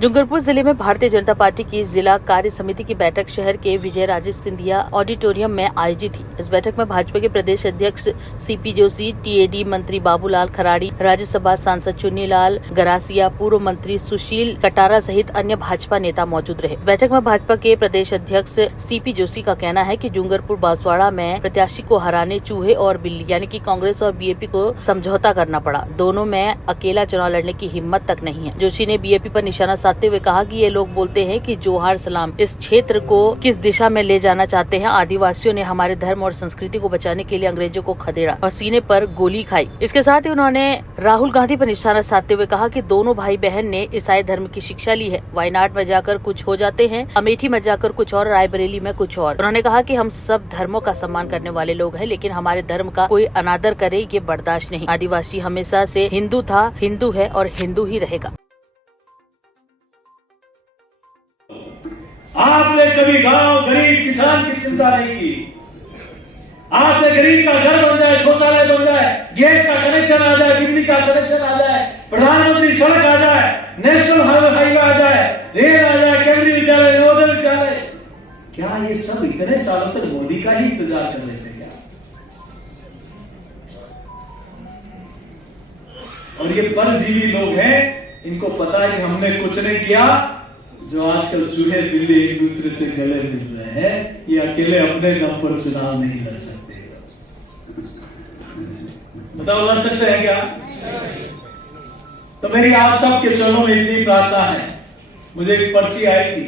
डूंगरपुर जिले में भारतीय जनता पार्टी की जिला कार्य समिति की बैठक शहर के विजय राजे सिंधिया ऑडिटोरियम में आयोजित थी। इस बैठक में भाजपा के प्रदेश अध्यक्ष सीपी जोशी, टीएडी मंत्री बाबूलाल खराड़ी, राज्यसभा सांसद चुन्नीलाल गरासिया, पूर्व मंत्री सुशील कटारा सहित अन्य भाजपा नेता मौजूद रहे। बैठक में भाजपा के प्रदेश अध्यक्ष सीपी जोशी का कहना है कि डूंगरपुर बांसवाड़ा में प्रत्याशी को हराने चूहे और बिल्ली यानी कि कांग्रेस और बीएपी को समझौता करना पड़ा। दोनों में अकेला चुनाव लड़ने की हिम्मत तक नहीं है। जोशी ने बीएपी पर निशाना साधते हुए कहा कि ये लोग बोलते हैं कि जोहार सलाम इस क्षेत्र को किस दिशा में ले जाना चाहते हैं। आदिवासियों ने हमारे धर्म और संस्कृति को बचाने के लिए अंग्रेजों को खदेड़ा और सीने पर गोली खाई। इसके साथ ही उन्होंने राहुल गांधी पर निशाना साधते हुए कहा कि दोनों भाई बहन ने ईसाई धर्म की शिक्षा ली है। वायनाड में जाकर कुछ हो जाते हैं, अमेठी में जाकर कुछ और, रायबरेली में कुछ और। उन्होंने कहा कि हम सब धर्मों का सम्मान करने वाले लोग हैं, लेकिन हमारे धर्म का कोई अनादर करे ये बर्दाश्त नहीं। आदिवासी हमेशा से हिंदू था, हिंदू है और हिंदू ही रहेगा। आपने कभी गांव गरीब किसान की चिंता नहीं की। आपने गरीब का घर बन जाए, शौचालय बन जाए, गैस का कनेक्शन आ जाए, बिजली का कनेक्शन आ जाए, प्रधानमंत्री सड़क आ जाए, नेशनल हाईवे आ जाए, रेल आ जाए, केंद्रीय विद्यालय, नवोदय विद्यालय। क्या ये सब इतने सालों तक मोदी का ही इंतजार कर रहे थे क्या? और ये परजीवी लोग हैं, इनको पता है कि हमने कुछ नहीं किया। जो आजकल चूहे बिल्ली एक दूसरे से गले मिल रहे हैं, ये अकेले अपने दम पर चुनाव नहीं लड़ सकते। बताओ लड़ सकते हैं क्या? तो मेरी आप सबके चरणों में इतनी प्रार्थना है। मुझे एक पर्ची आई थी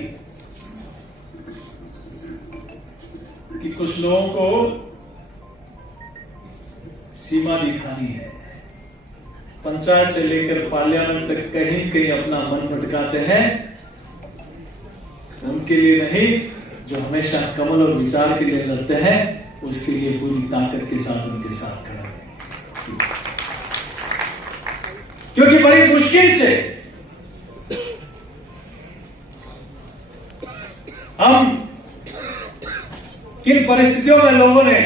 कि कुछ लोगों को सीमा दिखानी है। पंचायत से लेकर पार्लियामेंट तक कहीं कहीं अपना मन भटकाते हैं। उनके लिए नहीं, जो हमेशा कमल और विचार के लिए लड़ते हैं, उसके लिए पूरी ताकत के साथ उनके साथ खड़ा है। क्योंकि बड़ी मुश्किल से हम किन परिस्थितियों में लोगों ने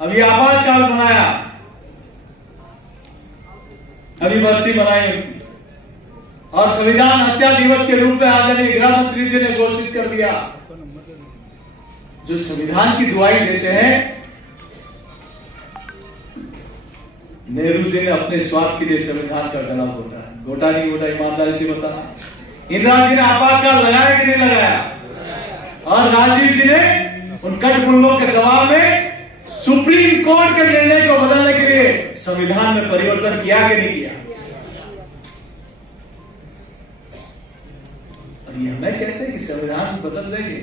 अभी आपातकाल बनाया, अभी बरसी बनाई और संविधान हत्या दिवस के रूप में आदरणीय गृह मंत्री जी ने घोषित कर दिया। जो संविधान की दुआई देते हैं, नेहरू जी ने अपने स्वार्थ के लिए संविधान का गला घोटा है। घोटा नहीं घोटा, ईमानदारी से बताना। इंदिरा जी ने आपातकाल लगाया कि नहीं लगाया? और राजीव जी ने उन कठपुतलों के दबाव में सुप्रीम कोर्ट के निर्णय को बदलने के लिए संविधान में परिवर्तन किया कि नहीं किया? ये हमें कहते हैं कि संविधान बदल देंगे।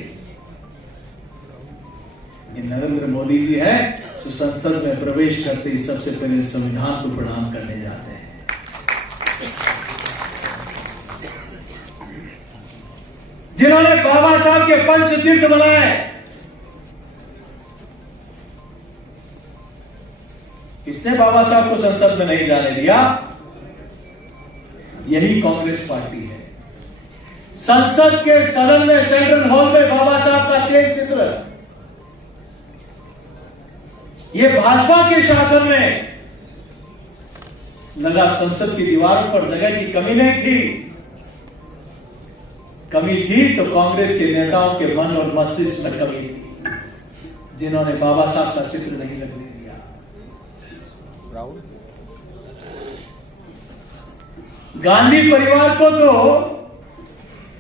ये नरेंद्र मोदी जी है, संसद में प्रवेश करते ही सबसे पहले संविधान को प्रणाम करने जाते हैं। जिन्होंने बाबा साहब के पंच तीर्थ बनाए, किसने बाबा साहब को संसद में नहीं जाने दिया? यही कांग्रेस पार्टी है। संसद के सदन में, सेंट्रल हॉल में बाबा साहब का तेज चित्र, ये भाजपा के शासन में लगा। संसद की दीवारों पर जगह की कमी नहीं थी। कमी थी तो कांग्रेस के नेताओं के मन और मस्तिष्क में कमी थी, जिन्होंने बाबा साहब का चित्र नहीं लगने दिया। गांधी परिवार को तो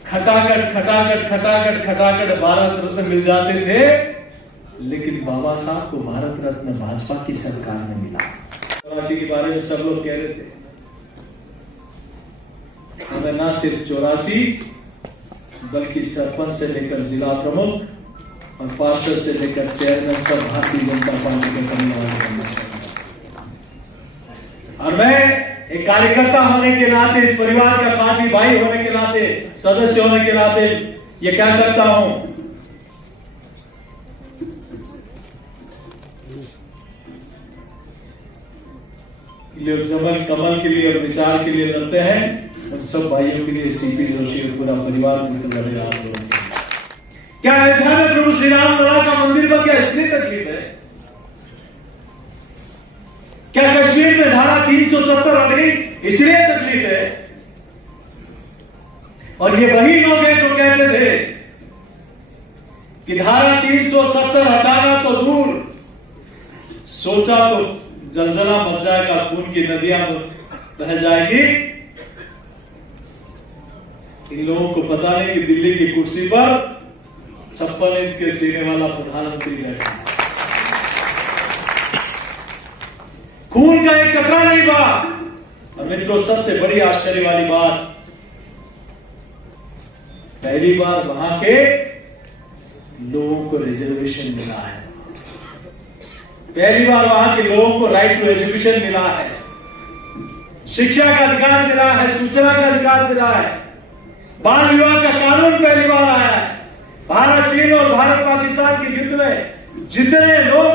खटाखट भारत रत्न मिल जाते थे, लेकिन बाबा साहब को भारत रत्न भाजपा की सरकार में मिला। 84 के बारे में सब लोग कह रहे थे, हमें ना सिर्फ 84 बल्कि सरपंच से लेकर जिला प्रमुख और पार्षद से लेकर चेयरमैन सब भारतीय जनता पार्टी के करने वाले। और मैं एक कार्यकर्ता होने के नाते, इस परिवार का साथी भाई होने के नाते, सदस्य होने के नाते ये कह सकता हूं, लोग जमल कमल के लिए और विचार के लिए लड़ते हैं, उन सब भाइयों के लिए सीपी जोशी और पूरा परिवार मिलकर लड़े। आप लोग क्या अयोध्या में प्रभु श्री राम लला का मंदिर बन गया, इसलिए तकलीफ है? क्या कश्मीर में धारा 370 हट गई, इसलिए तकलीफ है? और ये वही लोग हैं जो कहते थे कि धारा 370 हटाना तो दूर, सोचा तो जलजला मच जाएगा, खून की नदियां बह जाएगी। इन लोगों को पता नहीं कि दिल्ली की कुर्सी पर 56 इंच के सीने वाला प्रधानमंत्री बैठा, खून का एक कतरा नहीं बहा। और मित्रों, सबसे बड़ी आश्चर्य वाली बात, पहली बार वहां के लोगों को रिजर्वेशन मिला है, पहली बार वहां के लोगों को राइट टू एजुकेशन मिला है, शिक्षा का अधिकार मिला है, सूचना का अधिकार मिला है, बाल विवाह का कानून पहली बार आया है। भारत चीन और भारत पाकिस्तान के युद्ध में जितने लोग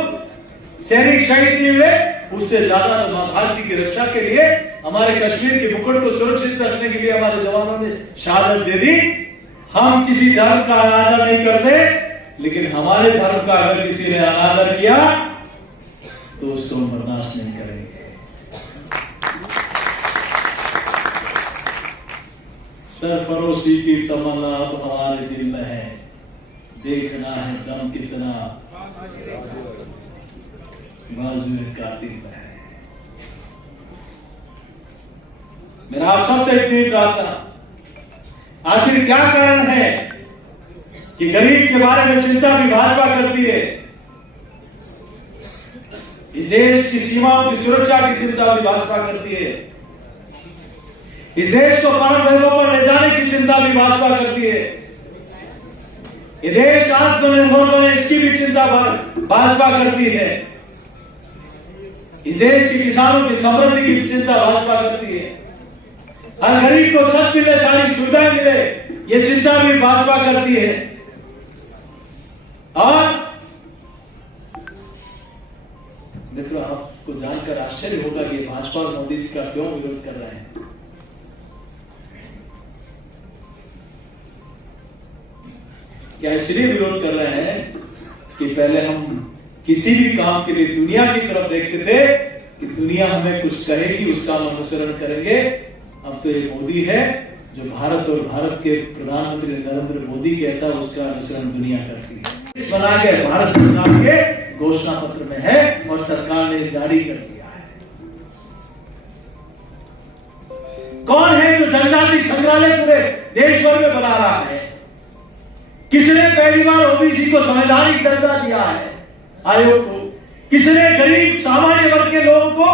सैनिक शहीद नहीं हुए, उससे ज्यादा तो मां भारती की रक्षा के लिए, हमारे कश्मीर के मुकुट को सुरक्षित रखने के लिए हमारे जवानों ने शहादत दे दी। हम किसी धर्म का अनादर नहीं करते, लेकिन हमारे धर्म का अगर किसी ने अनादर किया तो उसको हम बर्दाश्त नहीं करेंगे। सरफरोशी की तमन्ना अब हमारे दिल में है, देखना है दम कितना बाजुए कातिल में है। मेरा आप सबसे इतनी प्रार्थना, आखिर क्या कारण है कि गरीब के बारे में चिंता भी भाजपा करती है, इस देश की सीमाओं की सुरक्षा की चिंता भी भाजपा करती है, इस देश को परम वैभव पर ले जाने की चिंता भी भाजपा करती है, ये देश आत्मनिर्भर बने इसकी भी चिंता भाजपा करती है, इस देश के किसानों की समृद्धि की भी चिंता भाजपा करती है, हर गरीब को छत मिले, सारी सुविधाएं मिले, ये चिंता भी भाजपा करती है। और मित्रों, आपको जानकर आश्चर्य होगा कि भाजपा और मोदी जी का क्यों विरोध कर रहे हैं। क्या इसलिए विरोध कर रहे हैं कि पहले हम किसी भी काम के लिए दुनिया की तरफ देखते थे कि दुनिया हमें कुछ कहेगी, उसका हम अनुसरण करेंगे। अब तो ये मोदी है जो भारत और भारत के प्रधानमंत्री नरेंद्र मोदी कहता है, उसका अनुसरण दुनिया करती है। बनाए गए भारत सरकार के घोषणा पत्र में है और सरकार ने जारी कर दिया है। कौन है जो जनजाति संग्रहालय पूरे देश भर में बना रहा है? किसने पहली बार ओबीसी को संवैधानिक दर्जा दिया है आयोग को? किसने गरीब सामान्य वर्ग के लोगों को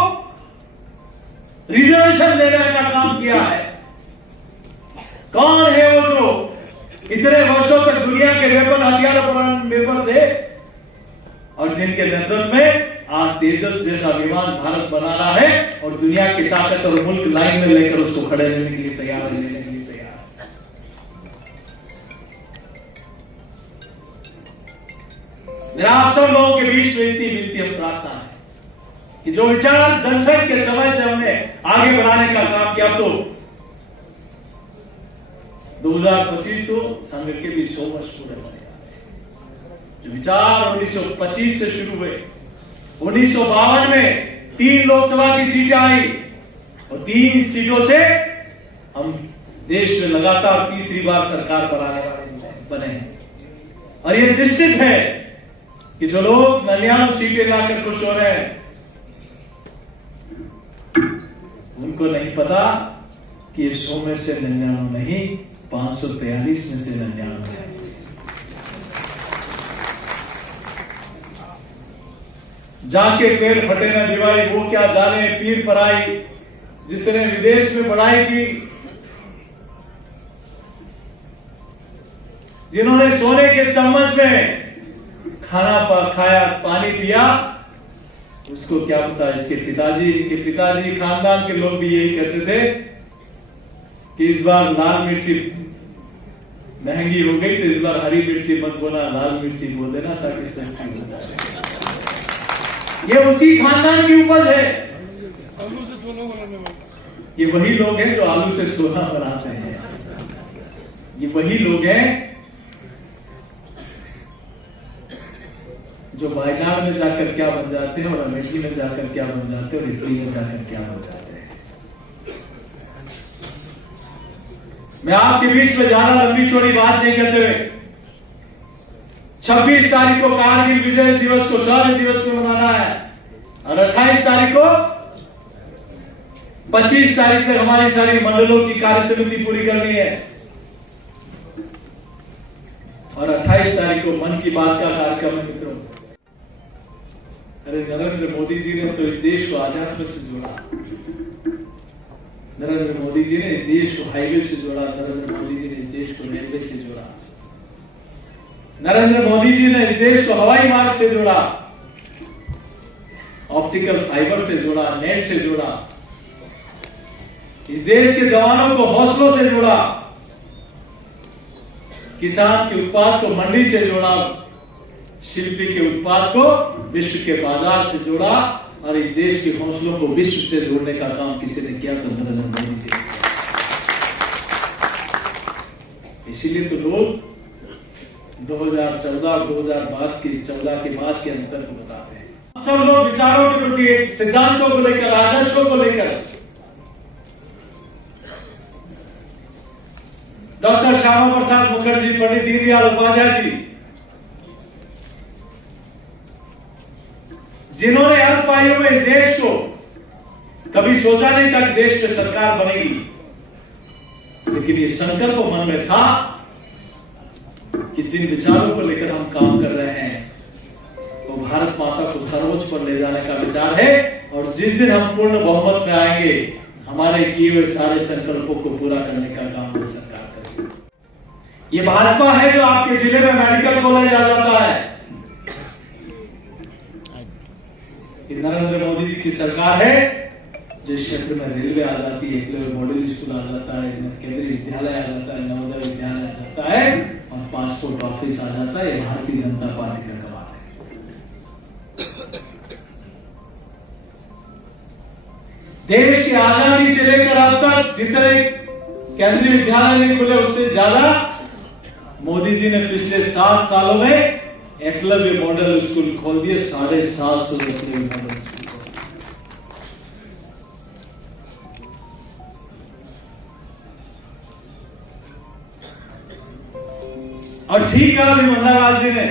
रिजर्वेशन देने का काम किया है? कौन है वो जो इतने वर्षों तक दुनिया के वेपन हथियारों पर निर्भर थे और जिनके नेतृत्व में आज तेजस जैसा विमान भारत बना रहा है और दुनिया की ताकत और मुल्क लाइन में लेकर उसको खड़े रहने के लिए तैयार है, लेने के लिए तैयार है। मेरा आप सब लोगों के बीच में इतनी विनती और प्रार्थना है कि जो विचार जनसंघ के समय से हमने आगे बढ़ाने का काम किया, तो 2025 तो संघ के भी 100 वर्ष पूरे होने जो विचार 1925 से शुरू हुए, 1952 में 3 लोकसभा की सीटें आई और 3 सीटों से हम देश में लगातार तीसरी बार सरकार बनाने वाले बने हैं। और ये निश्चित है कि जो लोग 99 सीटें लाकर खुश हो रहे हैं, उनको नहीं पता कि 100 में से 99 नहीं, 543 में से 99 है। जाके पेड़ फटे न दिवाई, वो क्या जाने पीर पराई, जिसने विदेश में पढ़ाई की, जिन्होंने सोने के चम्मच में खाना खाया, पानी पिया, उसको क्या पता इसके पिताजी खानदान के लोग भी यही कहते थे कि इस बार लाल मिर्ची महंगी हो गई तो इस बार हरी मिर्ची मत बोला, लाल मिर्ची बोल देना ताकि सस्ती हो जाए। ये उसी खानदान की उपज है। आलू से सोना बनाने वाले ये वही लोग हैं जो आलू से सोना बनाते हैं। ये वही लोग हैं जो वायनाड में जाकर क्या बन जाते हैं और अमेठी में जाकर क्या बन जाते हैं और इटली में जाकर क्या बन जाते हैं। मैं आपके बीच में ज्यादा लंबी चौड़ी बात नहीं करते हुए 26 तारीख को कारगिल विजय दिवस को शौर्य दिवस में मनाना है और 28 तारीख को 25 तारीख तक हमारी सारी मंडलों की कार्य समिति पूरी करनी है और 28 तारीख को मन की बात का कार्यक्रम है मित्रों। अरे नरेंद्र मोदी जी ने तो इस देश को आध्यात्म से जोड़ा, नरेंद्र मोदी जी ने इस देश को हाईवे से जोड़ा, नरेंद्र मोदी जी ने इस देश को रेलवे से जोड़ा, नरेंद्र मोदी जी ने इस देश को हवाई मार्ग से जोड़ा, ऑप्टिकल फाइबर से जोड़ा, नेट से जोड़ा, इस देश के जवानों को हौसलों से जोड़ा, किसान के उत्पाद को मंडी से जोड़ा, शिल्पी के उत्पाद को विश्व के बाजार से जोड़ा और इस देश के हौसलों को विश्व से जोड़ने का काम किसी ने किया तो नरेंद्र मोदी जी। इसीलिए तो लोग 2014 के बाद के अंतर को बताते हैं। सब लोग विचारों के प्रति, एक सिद्धांतों को लेकर, आदर्शों को लेकर डॉक्टर श्यामा प्रसाद मुखर्जी, पंडित दीनदयाल उपाध्याय जी, जिन्होंने अल्प आयु में इस देश को कभी सोचा नहीं था कि देश में सरकार बनेगी, लेकिन ये संकल्प मन में था कि जिन विचारों को लेकर हम काम कर रहे हैं वो भारत माता को सर्वोच्च पर ले जाने का विचार है और जिस दिन हम पूर्ण बहुमत में आएंगे हमारे किए हुए सारे संकल्पों को पूरा करने का काम भी सरकार करेगी। ये भाजपा है जो आपके जिले में मेडिकल कॉलेज आ जाता है, नरेंद्र मोदी जी की सरकार है जो क्षेत्र में रेलवे आ जाती है, एकलव्य मॉडल स्कूल आ जाता है, केंद्रीय विद्यालय आ जाता है, नवोदय विद्यालय आ जाता है और पासपोर्ट ऑफिस आ जाता है। ये भारतीय जनता पार्टी का कमाल है। देश की आजादी से लेकर अब तक जितने केंद्रीय विद्यालय नहीं खुले उससे ज्यादा मोदी जी ने पिछले 7 सालों में एकलव्य मॉडल स्कूल खोल दिए, 750 एकलव्य मॉडल स्कूल। और ठीक है अभी मुन्नालाल जी ने,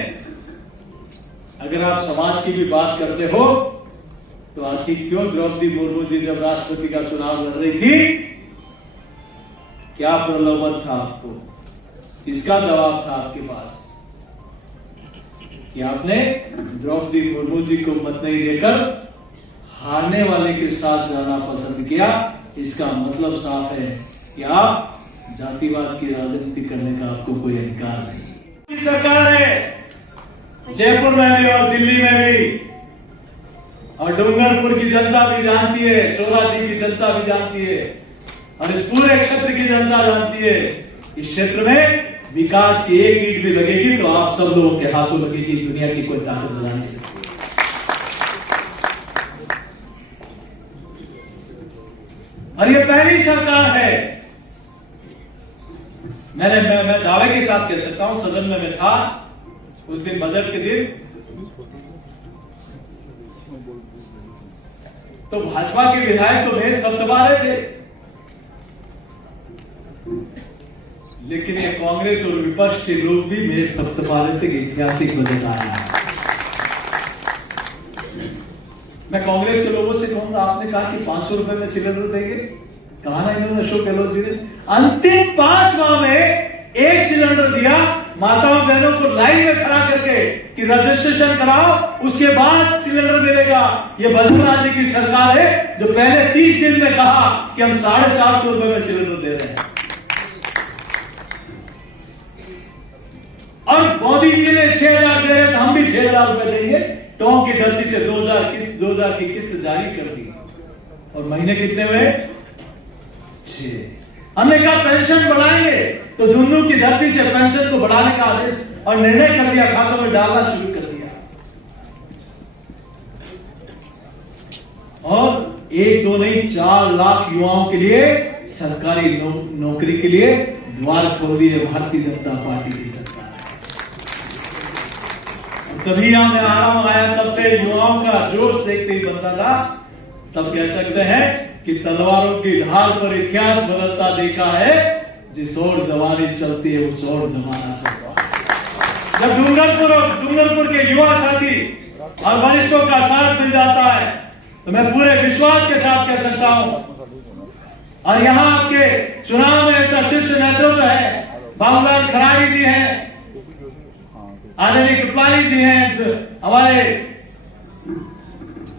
अगर आप समाज की भी बात करते हो तो आखिर क्यों द्रौपदी मुर्मू जी जब राष्ट्रपति का चुनाव लड़ रही थी, क्या प्रलोभन था आपको, किसका दबाव था आपके पास कि आपने द्रौपदी मुर्मू जी को मत नहीं देकर हारने वाले के साथ जाना पसंद किया? इसका मतलब साफ है कि आप जातिवाद की राजनीति करने का आपको कोई अधिकार नहीं। सरकार है जयपुर में भी और दिल्ली में भी और डूंगरपुर की जनता भी जानती है, 84 की जनता भी जानती है और इस पूरे क्षेत्र की जनता जानती है। इस क्षेत्र में विकास की एक ईंट भी लगेगी तो आप सब लोगों के हाथों लगेगी, दुनिया की कोई ताकत बना नहीं सकती। और ये पहली सरकार है, मैं दावे के साथ कह सकता हूं, सदन में मैं था उस दिन बजट के दिन, तो भाजपा के विधायक तो मेज थपथपा रहे थे, लेकिन ये कांग्रेस और विपक्ष के लोग भी मेज थपथपा रहे थे कि ऐतिहासिक बजट आया है। मैं कांग्रेस के लोगों से कहूंगा, आपने कहा कि 500 रुपए में सिलेंडर देंगे, कहा ना इन्होंने अशोक गहलोत जी ने, अंतिम 5 माह में 1 सिलेंडर दिया, माताओं बहनों को लाइन में खड़ा करके कि रजिस्ट्रेशन कराओ उसके बाद सिलेंडर मिलेगा। ये वसुंधरा जी की सरकार है जो पहले 30 दिन में कहा कि हम 450 रुपए में सिलेंडर दे रहे हैं, और मोदी जी ने 6,000 दे रहे, हम भी 6,000 रुपए देंगे। टोंक की धरती से 2000 की किस्त जारी कर दी और महीने कितने हुए? 6। हमने कहा पेंशन बढ़ाएंगे तो झुंझुनू की धरती से पेंशन को बढ़ाने का आदेश और निर्णय कर दिया, खातों में डालना शुरू कर दिया। और 1-2 नहीं 4 लाख युवाओं के लिए सरकारी नौकरी के लिए द्वार खोल दिए भारतीय जनता पार्टी की सरकार। तभी हम आराम आया, तब से युवाओं का जोश देखते ही बनता था। तब कह सकते हैं कि तलवारों की ढाल पर इतिहास बदलता देखा है, जिस ओर जवानी चलती है उस ओर जमाना चलता है। जब डूंगरपुर के युवा साथी और वरिष्ठों का साथ मिल जाता है तो मैं पूरे विश्वास के साथ कह सकता हूं, और यहां आपके चुनाव में ऐसा शीर्ष नेतृत्व है, बाबूलाल खराड़ी जी हैं, आदरणीय कृपलानी जी हैं, हमारे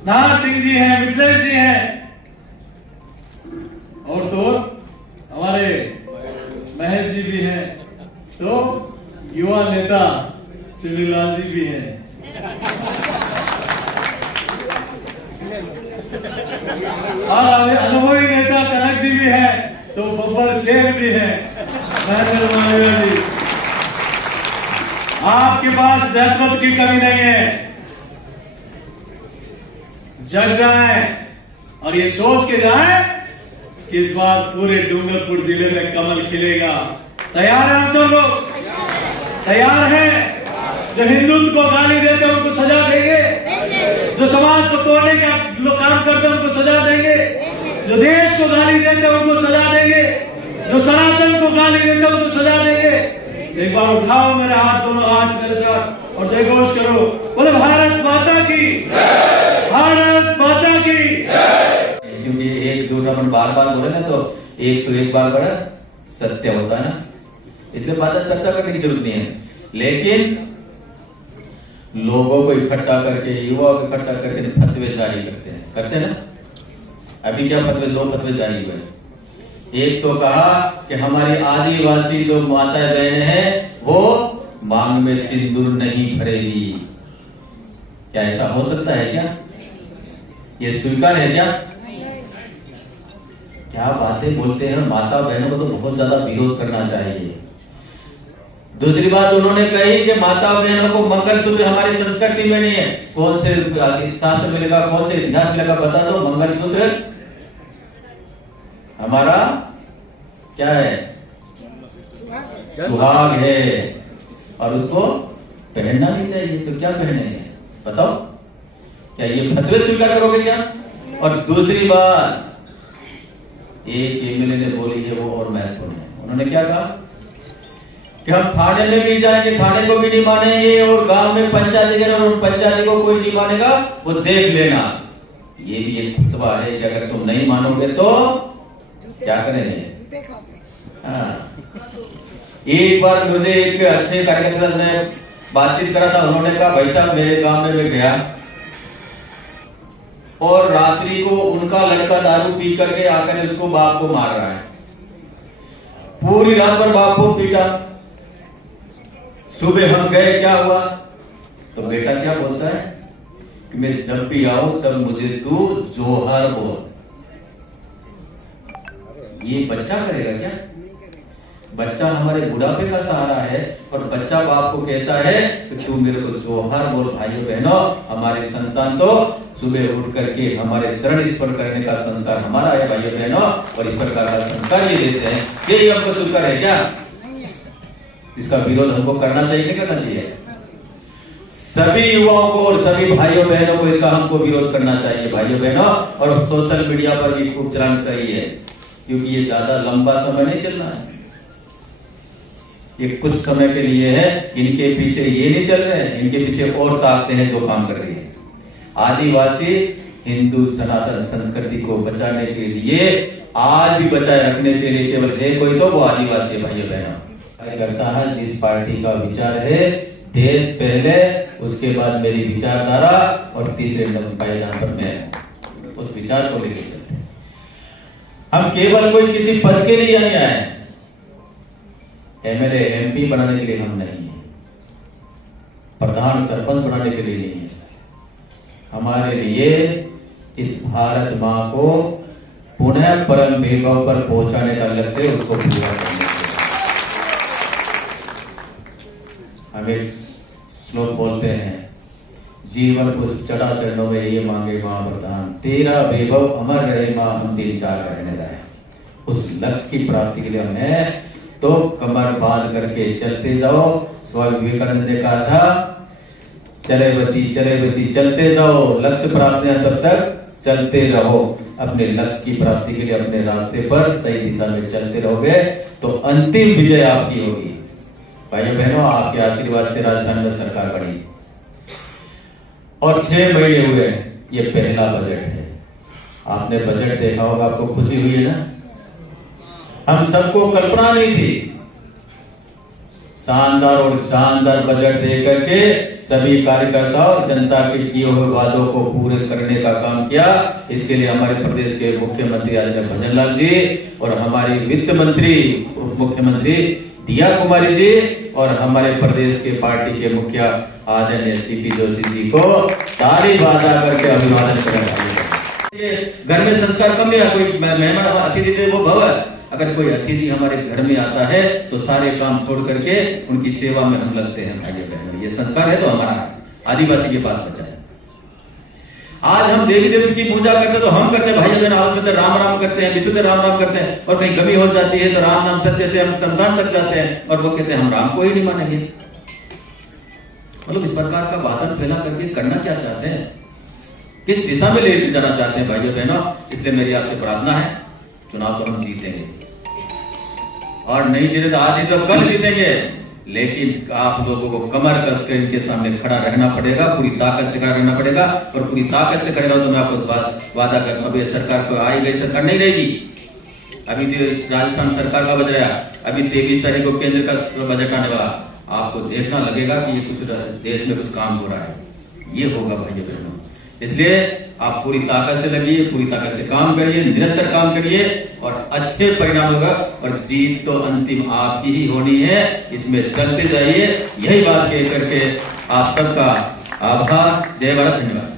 नाहर सिंह जी हैं, मिथिलेश जी हैं, और तो हमारे महेश जी भी हैं, तो युवा नेता चुनीलाल जी भी हैं, और अनुभवी नेता कनक जी भी हैं, तो बब्बर शेर भी हैं, महेंद्र मालवीय जी। आपके पास नेतृत्व की कमी नहीं है, जग जाए और ये सोच के जाए कि इस बार पूरे डूंगरपुर जिले में कमल खिलेगा। तैयार है हम सब लोग? तैयार हैं? जो हिंदुत्व को गाली देते हैं उनको सजा देंगे, जो समाज को तोड़ने का लोग काम करते हैं उनको सजा देंगे, जो देश को गाली देते हैं उनको सजा देंगे, जो सनातन को गाली देते हैं उनको सजा देंगे। एक बार उठाओ मेरे हाथ, दोनों हाथ मेरे साथ और जय घोष करो, बोले भारत माता की, भारत माता की। क्योंकि एक झूठ अपन बार बार बोले ना तो 101 बार बड़ा सत्य होता है ना, इसलिए बात चर्चा करने की जरूरत नहीं है। लेकिन लोगों को इकट्ठा करके, युवाओं को इकट्ठा करके फतवे जारी करते हैं ना। अभी क्या फतवे, 2 फतवे जारी हुए। एक तो कहा कि हमारी आदिवासी जो माता बहन है वो मांग में सिंदूर नहीं भरेगी। क्या ऐसा हो सकता है क्या? ये स्वीकार है क्या? क्या बातें बोलते हैं। माता बहनों को तो बहुत ज्यादा विरोध करना चाहिए। दूसरी बात उन्होंने कही कि माता बहनों को मंगलसूत्र हमारी संस्कृति में नहीं है। कौन से शास्त्र मिलेगा, कौन से इतिहास मिलेगा, बता दो। मंगलसूत्र हमारा क्या है? सुहाग है, और उसको पहनना नहीं चाहिए। तो क्या पहनेंगे बताओ? क्या ये फतवे स्वीकार करोगे क्या? और दूसरी बात एक एमएलए ने बोली है, वो और महत्वपूर्ण है। उन्होंने क्या कहा कि हम थाने में भी जाएंगे, थाने को भी नहीं मानेंगे, और गांव में पंचायती और उन पंचायती को कोई नहीं मानेगा, वो देख लेना। ये भी एक खुतबा है कि अगर तुम नहीं मानोगे तो क्या करेंगे। हाँ। एक बार मुझे एक अच्छे कार्यक्रम के साथ मैं बातचीत करा था। उन्होंने कहा भाई साहब मेरे गांव में मैं गया और रात्रि को उनका लड़का दारू पी करके आकर उसको बाप को मार रहा है। पूरी रात भर बाप को पीटा। सुबह हम गए, क्या हुआ? तो बेटा क्या बोलता है कि मैं जब भी आऊं तब मुझे तू जोहर बोल। ये बच्चा करेगा क्या? बच्चा हमारे बुढ़ापे का सहारा है, और बच्चा बाप को कहता है कि तू मेरे को जोहर बोल। भाइयों बहनों, हमारे संतान तो सुबह उठ करके हमारे चरण स्पर्श करने का संस्कार हमारा है भाइयों बहनों, और इस प्रकार का संस्कार ये देते हैं। ये हमको स्वीकार है क्या? इसका विरोध हमको करना चाहिए, नहीं करना चाहिए? सभी युवाओं को और सभी भाइयों बहनों को इसका हमको विरोध करना चाहिए भाइयों बहनों, और सोशल मीडिया पर भी खूब चलाना चाहिए, क्योंकि ये ज्यादा लंबा समय नहीं चलना है। ये कुछ समय के लिए है। इनके पीछे ये नहीं चल रहे हैं, इनके पीछे और ताकतें हैं जो काम कर रही है। आदिवासी हिंदू सनातन संस्कृति को बचाने के लिए, आज भी बचाए रखने के लिए केवल एक कोई तो वो आदिवासी भाइयों बहनों करता है। जिस पार्टी का विचार है देश पहले, उसके बाद मेरी विचारधारा, और तीसरे पायदान पर मैं उस विचार को लेकर चलते हैं। हम केवल कोई किसी पद के लिए नहीं आए। एमएलए एमपी बनाने के लिए हम नहीं है, प्रधान सरपंच बनाने के लिए नहीं है। हमारे लिए इस भारत मां को पुनः परम वैभव पर पहुंचाने का लक्ष्य है, उसको पूरा करने के लिए। हम एक श्लोक बोलते हैं, जीवन पुष्प चढ़ा चरणों में ये मांगे मां वरदान, तेरा वैभव अमर रहे मां, हम 3-4 रहने रहे। उस लक्ष्य की प्राप्ति के लिए हमें तो कमर बांध करके चलते जाओ। स्वामी विवेकानंद ने कहा था, चले बती चलते जाओ, लक्ष्य प्राप्त तब तक चलते रहो। अपने लक्ष्य की प्राप्ति के लिए अपने रास्ते पर सही दिशा में चलते रहोगे तो अंतिम विजय आपकी होगी। भाइयों बहनों, आपके आशीर्वाद से राजस्थान में सरकार बनी और 6 महीने हुए, ये पहला बजट है। आपने बजट देखा होगा, आपको खुशी हुई है ना? हम सबको कल्पना नहीं थी। शानदार और शानदार बजट देकर के सभी कार्यकर्ता और जनता के किए हुए वादों को पूरे करने का काम किया। इसके लिए हमारे प्रदेश के मुख्यमंत्री आदरणीय भजन लाल जी और हमारी वित्त मंत्री उप मुख्यमंत्री दिया कुमारी जी और हमारे प्रदेश के पार्टी के मुखिया आदरणीय सीपी जोशी जी को ताली बजा करके अभिवादन करें। घर में संस्कार कम है, कोई मेहमान अतिथि देवो भव। अगर कोई अतिथि हमारे घर में आता है तो सारे काम छोड़ करके उनकी सेवा में हम लगते हैं। भाइयों बहनों, ये संस्कार है तो हमारा आदिवासी के पास बचा है। आज हम देवी देवता की पूजा करते तो हम करते हैं, भाइयों बहन आपस में राम राम करते हैं, विशुद्ध राम राम करते हैं, और कहीं कमी हो जाती है तो राम नाम सत्य से हम शमशान तक जाते हैं और वो कहते हैं हम राम को ही नहीं मानेंगे। मतलब इस प्रकार का वादन फैला करके करना क्या चाहते हैं, किस दिशा में ले जाना चाहते हैं भाइयों बहनों? इसलिए मेरी आपसे प्रार्थना है, चुनाव तो हम जीतेंगे और नहीं जीते तो आज ही तो कल जीतेंगे, लेकिन आप लोगों को कमर कस कर इनके सामने खड़ा रहना पड़ेगा, पूरी ताकत से खड़ा रहना पड़ेगा। और पूरी ताकत से खड़े रहो तो मैं आपको वादा करता हूं, अभी सरकार को आई गई सरकार नहीं रहेगी। अभी जो राजस्थान सरकार का बजट आया, अभी 23 तारीख को केंद्र का बजट आने वाला, आपको देखना लगेगा कि ये कुछ देश में कुछ काम हो रहा है, ये होगा भाइयों बहनों। इसलिए आप पूरी ताकत से लगिए, पूरी ताकत से काम करिए, निरंतर काम करिए और अच्छे परिणाम होगा और जीत तो अंतिम आपकी ही होनी है। इसमें चलते जाइए। यही बात कह करके आप सबका आभार। जय भारत, धन्यवाद।